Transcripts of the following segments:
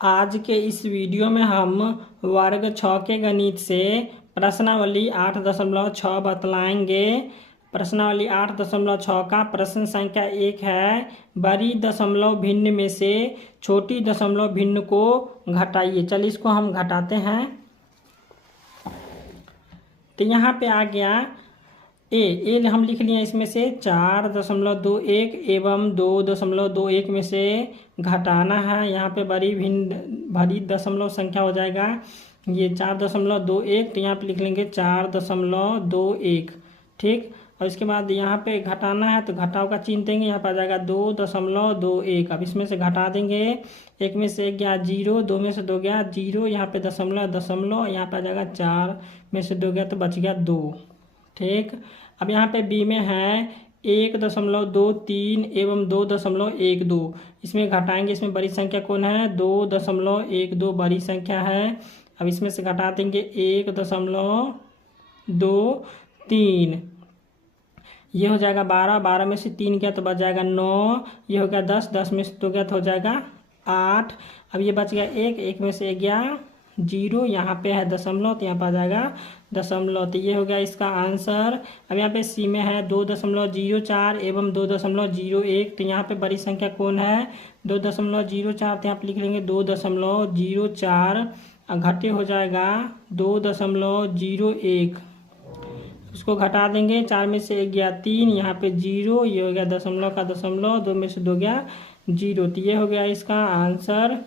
आज के इस वीडियो में हम वर्ग 6 के गणित से प्रश्नावली 8.6 बतलाएंगे। प्रश्नावली 8.6 का प्रश्न संख्या 1 है, बड़ी दशमलव भिन्न में से छोटी दशमलव भिन्न को घटाइए। चलिए इसको हम घटाते हैं। तो यहाँ पे आ गया ए हम लिख लिए इसमें से 4.21 एवं 2.21 में से घटाना है। यहाँ पे बड़ी दशमलव संख्या हो जाएगा ये 4.21, तो यहाँ पे लिख लेंगे 4.21। ठीक, और इसके बाद यहाँ पे घटाना है तो घटाव का चिन्ह देंगे, यहाँ पे आ जाएगा 2.21। अब इसमें से घटा देंगे, एक में से गया 0, 2 में से 2 गया 0, यहाँ पे दशमलव, यहाँ पे आ जाएगा 4 में से 2 गया तो बच गया 2। ठीक, अब यहाँ पे बी में है 1.23 एवं 2.12। इसमें घटाएंगे, इसमें बड़ी संख्या कौन है? 2.12 बड़ी संख्या है। अब इसमें से घटा देंगे 1.23, ये हो जाएगा 12, 12 में से 3 गया तो बच जाएगा 9, ये हो गया 10, 10 में से 2 गया तो हो जाएगा 8। अब ये बच गया 1, 1 में से गया 0, यहाँ पे है दशमलव तो यहाँ पर आ जाएगा दशमलव, तो ये हो गया इसका आंसर। अब यहाँ पे सी में है 2.04 एवं 2.01, तो यहाँ पे बड़ी संख्या कौन है? 2.04, तो यहाँ पे लिख लेंगे 2.04, घटे हो जाएगा 2.01, उसको घटा देंगे, 4 में से 1 गया 3, यहाँ पे 0, ये हो गया दशमलव का दशमलव, 2 में से 2 गया 0, तो ये हो गया इसका आंसर।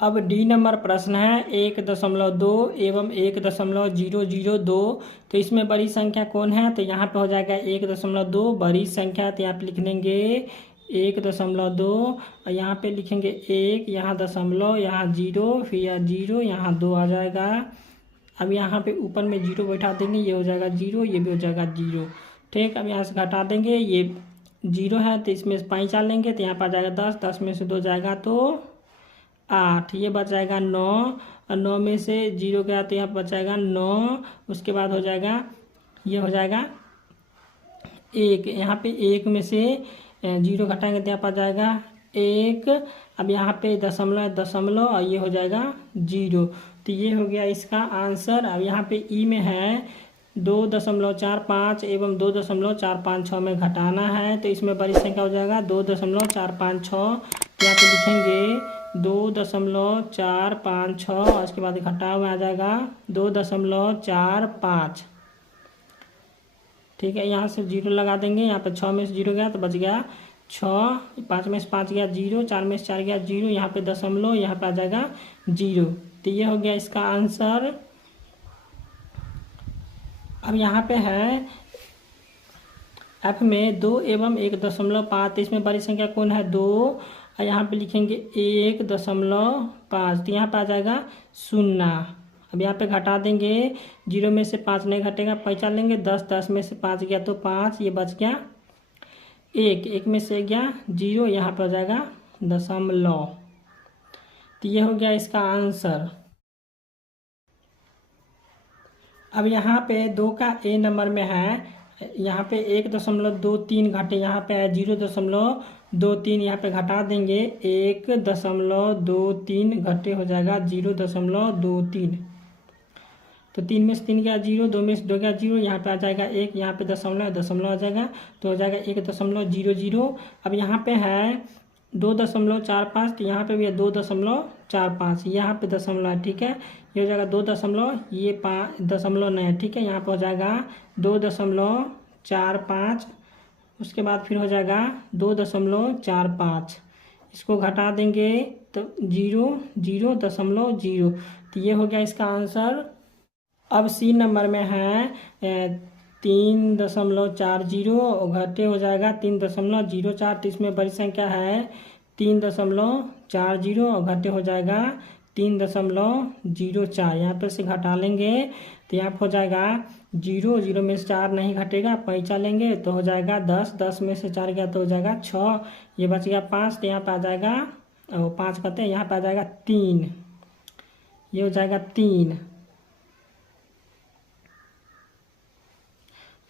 अब डी नंबर प्रश्न है 1.2 एवं 1.002, तो इसमें बड़ी संख्या कौन है? तो यहाँ पे हो जाएगा 1.2 बड़ी संख्या, तो यहाँ पे लिख लेंगे 1.2, और यहाँ पे लिखेंगे 1, यहाँ दशमलव, यहाँ 0, फिर यहाँ 0, यहाँ 2 आ जाएगा। अब यहाँ पे ऊपर में 0 बैठा देंगे, ये हो जाएगा 0, ये भी हो जाएगा 0। ठीक, अब यहाँ से घटा देंगे, ये 0 है तो इसमें से 5 लेंगे तो यहाँ पर आ जाएगा 10, 10 में से 2 जाएगा तो 8, ये बच जाएगा 9, और 9 में से 0 गया तो यहाँ पर बचाएगा 9, उसके बाद हो जाएगा, ये हो जाएगा 1, यहाँ पे 1 में से 0 घटाएंगे तो यहाँ पर जाएगा 1। अब यहाँ पे दशमलव और ये हो जाएगा 0, तो ये हो गया इसका आंसर। अब यहाँ पे ई में है 2.45 एवं 2.456 में घटाना है, तो इसमें बड़ी संख्या हो जाएगा 2.456, तो यहाँ पे लिखेंगे 2.456, और उसके बाद घटाव में आ जाएगा 2.45। ठीक है, यहाँ से 0 लगा देंगे, यहाँ पे 6 में से 0 गया तो बच गया 6, 5 में से 5 गया 0, 4 में से 4 गया 0, यहाँ पे दशमलव, यहाँ पे आ जाएगा 0, तो ये हो गया इसका आंसर। अब यहाँ पे है एफ में 2 एवं 1.5, तो इसमें बड़ी संख्या कौन है? 2, और यहाँ पे लिखेंगे 1.5, तो यहाँ पे आ जाएगा 0। अब यहाँ पे घटा देंगे, 0 में से 5 नहीं घटेगा, 5 लेंगे, 10, 10 में से 5 गया तो 5, ये बच गया 1, 1 में से गया 0, यहाँ पे हो जाएगा दशमलव, तो ये हो गया इसका आंसर। अब यहाँ पे 2 का ए नंबर में है, यहाँ पे 1.23 घटे, यहाँ पे है 0.23, यहाँ पे घटा देंगे, 1.23 घटे हो जाएगा 0.23, तो 3 में से 3 गया 0, 2 में से 2 गया 0, यहाँ पे आ जाएगा 1, यहाँ पे दशमलव आ जाएगा तो हो जाएगा 1.00। अब यहाँ पे है 2.45, तो यहाँ पे भी है 2.45, यहाँ पे दशमलव है। ठीक है, ये हो जाएगा 2 दशमलव, ये 5 दशमलव नहीं है। ठीक है, यहाँ पे हो जाएगा 2.45, उसके बाद फिर हो जाएगा 2.45, इसको घटा देंगे तो 0.0, तो ये हो गया इसका आंसर। अब सी नंबर में है 3.40, घटे हो जाएगा 3.04, तो इसमें बड़ी संख्या है 3.40, और घटे हो जाएगा 3.04, यहाँ पर से घटा लेंगे तो यहाँ पर हो जाएगा 0, 0 में से 4 नहीं घटेगा, 5 लेंगे तो हो जाएगा 10, 10 में से 4 गया तो हो जाएगा 6, ये बच गया 5, तो यहाँ पर आ जाएगा 5 कहते हैं, यहाँ पर आ जाएगा 3, ये हो जाएगा 3,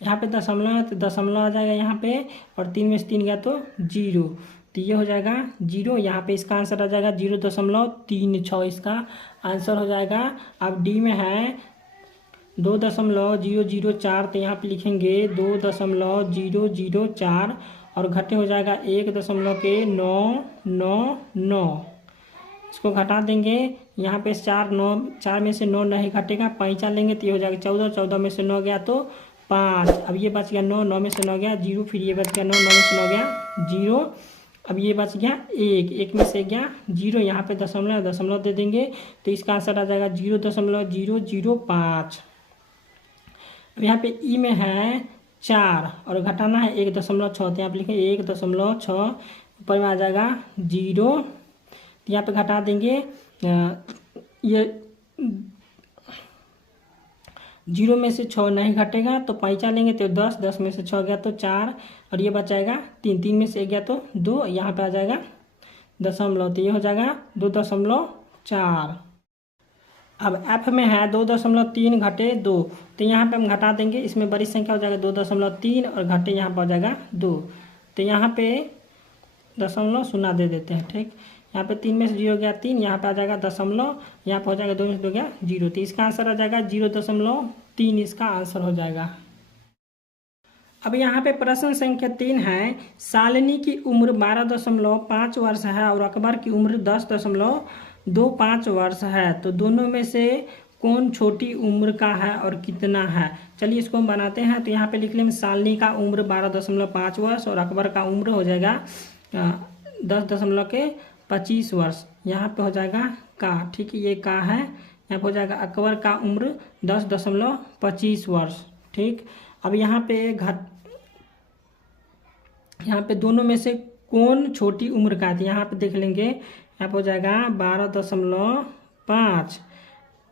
यहाँ पे दशमलव है तो दशमलव आ जाएगा यहाँ पे, और 3 में से 3 गया तो 0, तो ये हो जाएगा 0। यहाँ पे इसका आंसर आ जाएगा 0.36 इसका आंसर हो जाएगा। अब डी में है 2.004, तो यहाँ पे लिखेंगे 2.004 और घटे हो जाएगा 1.999। इसको घटा देंगे, यहाँ पे 4 में से 9 नहीं घटेगा, 5 लेंगे तो ये हो जाएगा 14, 14 में से 9 गया तो 5। अब ये बच गया 9, 9 में से 9 गया 0, फिर ये बच गया 9, 9 में से 9 गया 0। अब ये बच गया 1, 1 में से गया 0, यहाँ पे दशमलव दशमलव दे देंगे तो इसका आंसर आ जाएगा 0.005। अब यहाँ पे ई में है 4 और घटाना है 1.6, तो यहाँ पे लिखें 1.6, ऊपर में आ जाएगा 0। तो यहाँ पे घटा देंगे, ये 0 में से 6 नहीं घटेगा तो 5 लेंगे तो 10, 10 में से 6 गया तो 4 और ये बचाएगा 3, 3 में से 1 गया तो 2, यहाँ पे आ जाएगा दशमलव, तो ये हो जाएगा 2.4। अब एफ में है 2.3 घटे 2, तो यहाँ पे हम घटा देंगे, इसमें बड़ी संख्या हो जाएगा 2.3 और घटे यहाँ पर हो जाएगा 2, तो यहाँ पे दशमलव शून्य दे देते हैं। ठीक, यहाँ पे 3 में से 0 गया 3, यहाँ पे आ जाएगा दशमलव, यहाँ पे हो जाएगा 2 में से 2 गया 0, तो इसका आंसर आ जाएगा 0.3 इसका आंसर हो जाएगा। अब यहाँ पे प्रश्न संख्या 3 है, शालिनी की उम्र 12.5 वर्ष है और अकबर की उम्र 10.25 वर्ष है, तो दोनों में से कौन छोटी उम्र का है और कितना है। चलिए इसको हम बनाते हैं। तो यहाँ पे लिख लेंगे शालिनी का उम्र 12.5 वर्ष और अकबर का उम्र हो जाएगा 10.25 वर्ष। यहाँ पे हो जाएगा का, ठीक है, ये का है, यहाँ पे हो जाएगा अकबर का उम्र 10.25 वर्ष। ठीक, अब यहाँ पे दोनों में से कौन छोटी उम्र का है, यहाँ पे देख लेंगे, यहाँ पे हो जाएगा 12.5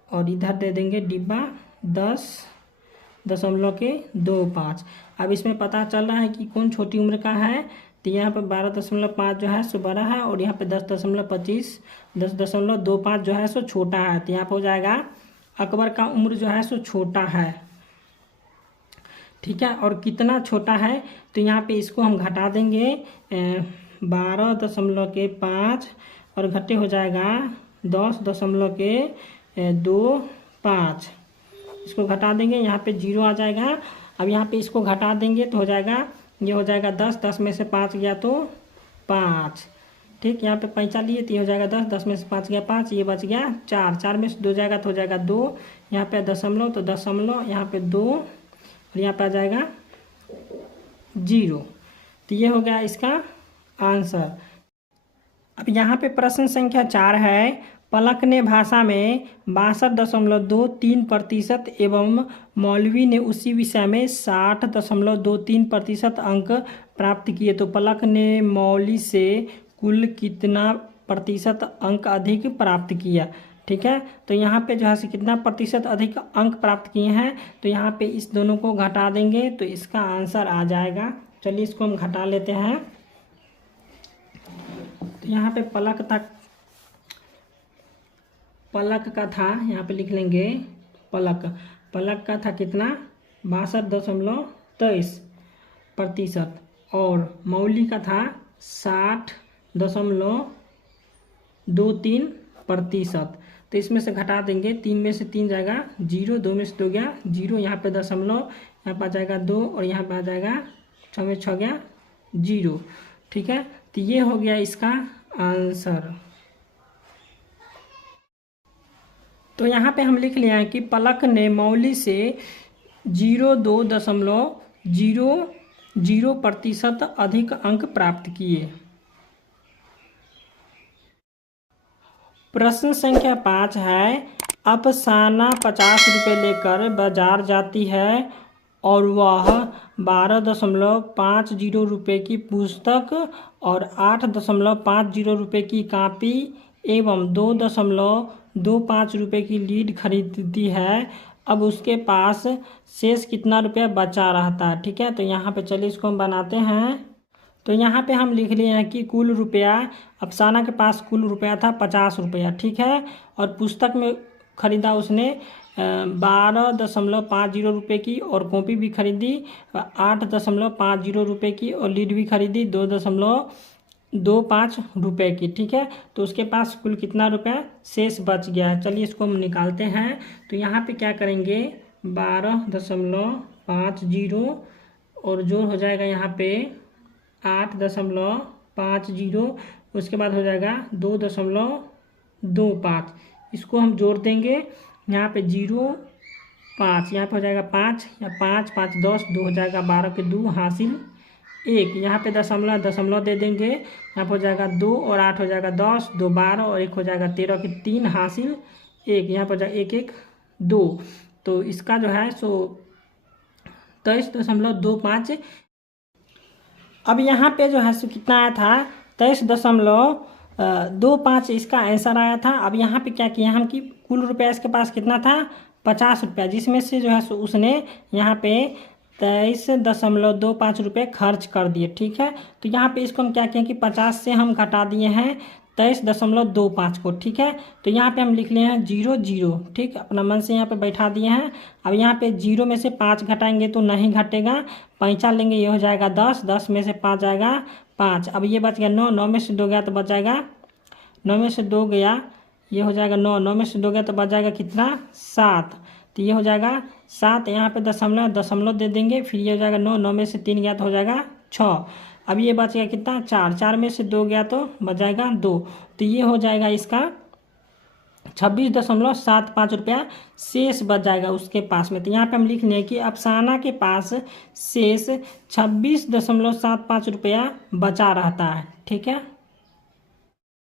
और इधर दे देंगे डिब्बा 10.25। अब इसमें पता चल रहा है कि कौन छोटी उम्र का है, तो यहाँ पे 12.5 जो है सो बड़ा है और यहाँ पे 10.25 जो है सो छोटा है, तो यहाँ पे हो जाएगा अकबर का उम्र जो है सो छोटा है। ठीक है, और कितना छोटा है, तो यहाँ पे इसको हम घटा देंगे 12.5 और घटे हो जाएगा 10.25, इसको घटा देंगे, यहाँ पे 0 आ जाएगा। अब यहाँ पे इसको घटा देंगे तो हो जाएगा, ये हो जाएगा 10, 10 में से 5 गया तो 5। ठीक, यहाँ पे 5 लिए तो ये हो जाएगा 10, 10 में से 5 गया 5, ये बच गया 4, 4 में से 2 जाएगा तो हो जाएगा 2, यहाँ पे दशमलव तो दशमलव, यहाँ पे 2 और यहाँ पे आ जाएगा 0, तो ये हो गया इसका आंसर। अब यहाँ पे प्रश्न संख्या 4 है, पलक ने भाषा में 62.23% एवं मौलवी ने उसी विषय में 60.23% अंक प्राप्त किए, तो पलक ने मौलवी से कुल कितना प्रतिशत अंक अधिक प्राप्त किया। ठीक है, तो यहाँ पे जो है कितना प्रतिशत अधिक अंक प्राप्त किए हैं, तो यहाँ पे इस दोनों को घटा देंगे तो इसका आंसर आ जाएगा। चलिए इसको हम घटा लेते हैं। तो यहाँ पे पलक का था, यहाँ पे लिख लेंगे पलक का था कितना 62.23% और मौली का था 60.23%। तो इसमें से घटा देंगे, 3 में से 3 जाएगा 0, 2 में से 2 गया 0, यहाँ पे दशमलव, यहाँ पे आ जाएगा 2 और यहाँ पे आ जाएगा 6 में 6 गया 0। ठीक है, तो ये हो गया इसका आंसर। तो यहाँ पे हम लिख लिया है कि पलक ने मौली से 02.00% अधिक अंक प्राप्त किए। प्रश्न संख्या 5 है, अफसाना 50 रुपये लेकर बाजार जाती है और वह 12.50 रुपये की पुस्तक और 8.50 रुपये की कॉपी एवं 2.25 रुपये की लीड खरीदती है। अब उसके पास शेष कितना रुपया बचा रहता है। ठीक है, तो यहाँ पे चलिए इसको हम बनाते हैं। तो यहाँ पे हम लिख लिए हैं कि कुल रुपया, अफसाना के पास कुल रुपया था 50 रुपया। ठीक है, और पुस्तक में ख़रीदा उसने 12.50 रुपये की और कॉपी भी खरीदी 8.50 रुपये की और लीड भी खरीदी रुपए की, ठीक है। तो उसके पास कुल कितना रुपया शेष बच गया है, चलिए इसको हम निकालते हैं। तो यहाँ पे क्या करेंगे 12.50 और जो हो जाएगा यहाँ पे 8.50, उसके बाद हो जाएगा 2.25, इसको हम जोड़ देंगे। यहाँ पे 0.5, यहाँ पे हो जाएगा 5 या 5 5 10, 2 हो जाएगा 12 के 2 हासिल 1, यहाँ पे दशमलव दे देंगे। यहाँ पे हो जाएगा 2 और 8 हो जाएगा 10, 2 12 और 1 हो जाएगा 13 के 3 हासिल 1, यहाँ पे हो जाएगा 1 1 2। तो इसका जो है सो 23.25। अब यहाँ पे जो है सो कितना आया था 23.25 इसका आंसर आया था। अब यहाँ पे क्या किया हम कि कुल रुपया इसके पास कितना था 50 रुपया, जिसमें से जो है सो उसने यहाँ पे 23.25 रुपये खर्च कर दिए, ठीक है। तो यहाँ पे इसको हम क्या किए कि 50 से हम घटा दिए हैं 23.25 को, ठीक है। तो यहाँ पे हम लिख लिए हैं 0 0, ठीक, अपना मन से यहाँ पे बैठा दिए हैं। अब यहाँ पे 0 में से 5 घटाएंगे तो नहीं घटेगा, 5 लेंगे ये हो जाएगा 10, 10 में से 5 आएगा 5। अब ये बच गया 9, 9 में से 2 गया तो बच जाएगा 9 में से 2 गया ये हो जाएगा 9, 9 में से 2 गया तो बच जाएगा कितना 7, तो ये हो जाएगा 7। यहाँ पे दशमलव दे देंगे, फिर ये हो जाएगा 9, 9 में से 3 गया तो हो जाएगा 6। अब ये बच गया कितना 4, 4 में से 2 गया तो बच जाएगा 2, तो ये हो जाएगा इसका 26.75 रुपया शेष बच जाएगा उसके पास में। तो यहाँ पे हम लिख लें कि अफसाना के पास शेष 26.75 रुपया बचा रहता है, ठीक है।